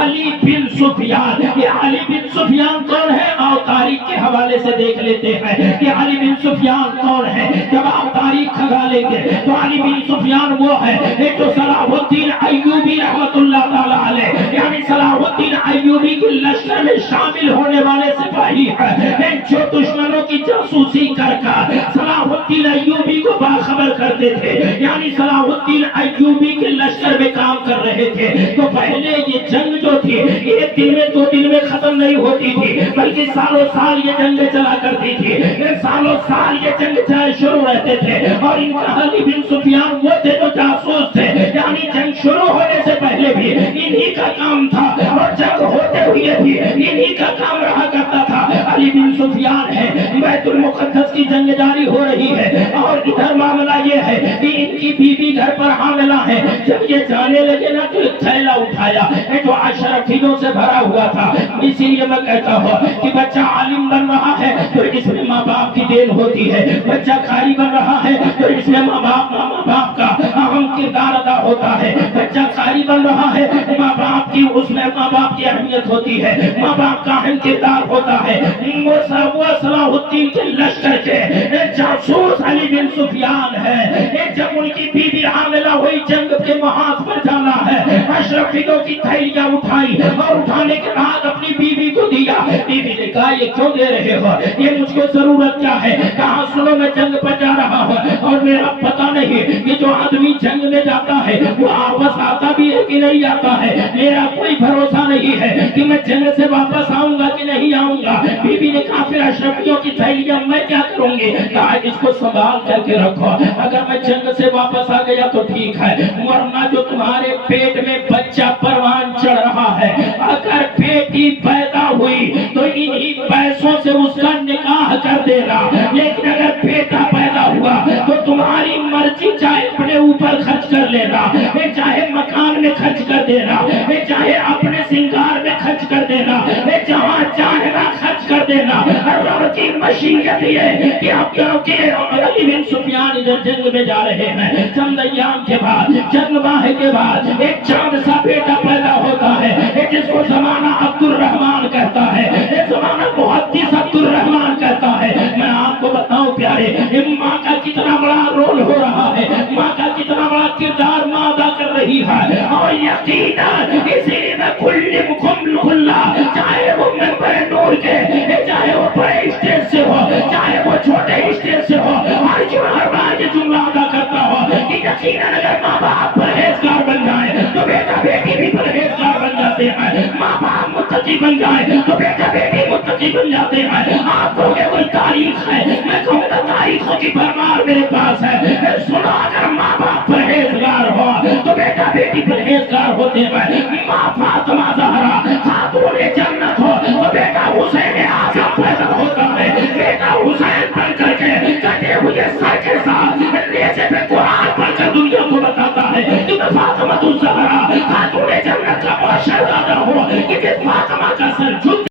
علی بن سفیان. یہ علی بن سفیان کون ہے؟ اور تاریخ کے حوالے سے دیکھ لیتے ہیں کہ علی بن سفیان کون ہے. جب آپ تاریخ کھگا لیں گے تو علی بن سفیان وہ ہے جو صلاح الدین ایوبی رحمت اللہ تعالی علیہ یعنی صلاح الدین ایوبی کے لشکر میں شامل ہونے والے سپاہی ہے جو دشمنوں کی جاسوسی کر کر صلاح الدین ایوبی کو باخبر کرتے تھے. یعنی صلاح الدین ایوبی کے لشکر میں کام کر رہے تھے. تو پہلے یہ جنگ جو تھی ایک دن میں دو دن میں ختم نہیں ہوتی تھی بلکہ سالوں سال یہ جنگیں چلا کرتی تھی. سالوں سال یہ جنگ چاہے شروع رہتے تھے. اور ان کا علی بن سفیان وہ تھے جو جاسوس تھے. یعنی جنگ شروع ہونے سے پہلے بھی انہی کا کام تھا اور جنگ ہوتے ہوئے بھی انہی کا کام رہا کرتا تھا. علی بن سفیان ہے بیت المقدس کی جنگ جاری ہو رہی ہے اور ادھر معاملہ یہ ہے کہ ان کی بیوی گھر پر حاملہ ہے. جب یہ جانے لگے نا تو ایک تھیلا اٹھایا جو اشرفیوں سے بھرا ہوا تھا. اسی لیے میں کہتا ہوں کہ بچہ عالم بن رہا ہے تو اس میں ماں باپ کی دین ہوتی ہے. بچہ قاری بن رہا ہے تو اس میں ماں باپ کا اہم کردار ادا ہوتا ہے. بچہ قاری بن رہا ہے ماں باپ کی اس میں ماں باپ کی اہمیت ہوتی ہے. ماں باپ کا اہم کردار ہوتا ہے. وہ صلاح الدین کے لشکر کے جاسوس علی بن سفیان ہے. جب ان کی بیوی حاملہ ہوئی جنگ کے محاذ پر جانا ہے اشرفیوں کی تھیلیاں اٹھائی اور اٹھانے کے بعد اپنی بیوی کو دیا. بیوی نے کہا یہ کیوں دے رہے ہو؟ یہ مجھ کو ضرورت کیا ہے؟ کہا سنو میں جنگ پر جا رہا ہوں اور میرا پتہ نہیں کہ جو آدمی جنگ میں جاتا ہے وہ واپس آتا بھی ہے کہ نہیں آتا ہے. میرا کوئی بھروسہ نہیں ہے کہ میں جنگ سے واپس آؤں گا کہ نہیں آؤں گا. بیوی نے کہا پھر اشرفیوں کی تھیلیاں میں کیا کروں گی؟ کہا اس کو سنبھال کر کے رکھو. اگر میں جنگ سے واپس آ گیا تو ٹھیک ہے ورنہ جو تمہارے پیٹ میں بچہ پروان چڑھ رہا ہے اگر بیٹی پیدا ہوئی تو انہی پیسوں سے اس کا نکاح کر دینا. لیکن اگر بیٹا پیدا ہوا تو تمہاری مرضی چاہے اپنے اوپر خرچ کر لینا چاہے مکان میں خرچ کر دینا چاہے اپنے سنگار میں خرچ کر دینا جہاں چاہنا خرچ کر دینا. اور کی مشیت یہ کہ آپ کیونکہ علی بن سفیان ادھر جنگ میں جا رہے ہیں. چند ایام کے بعد جنگ ماہ کے بعد ایک چاند سا بیٹا پیدا ہوتا ہے جس کو زمانہ عبد الرحمن کہتا ہے. زمانہ محدث عبد الرحمن کہتا ہے. میں آپ کو بتاؤں پیارے ماں کا کتنا بڑا رول ہو رہا ہے. ماں کا کتنا بڑا کردار ماں ادا کر رہی ہے. اور یقیناً اسی میں چاہے وہ ممبر نور کے چاہے وہ بڑے اسٹیج سے ہو چاہے وہ چھوٹے اسٹیج سے ہو ہر بار یہ جملہ ادا کرتا ہو کہ یقیناً اگر ماں باپ پرہیزگار بن جائے تو بیٹا بیٹی بھی پرہیزگار بن جاتے ہیں. ماں باپ متقی بن جائے تو بیٹا بیٹی متقی بن جاتے ہیں. آپ کو یہ کوئی تاریخ ہے میں کہوں گا تاریخوں کی بھرمار میرے پاس ہے. سنا اگر ماں باپ پرہیزگار ہو تو بیٹا بیٹی پرہیزگار ہوتے ہیں. ماں فاطمہ زہرا خاتون جنت ہو تو بیٹا حسین اعظم پیدا ہوتا ہے. بیٹا حسین بن کر کے کٹے ہوئے سر کے ساتھ نیزے پہ قرآن پڑھ کر دنیا کو بتاتا ہے کہ میں فاطمہ الزہرا خاتون جنت کا بڑا شہزادہ ہوں کہ فاطمہ کا سر جھک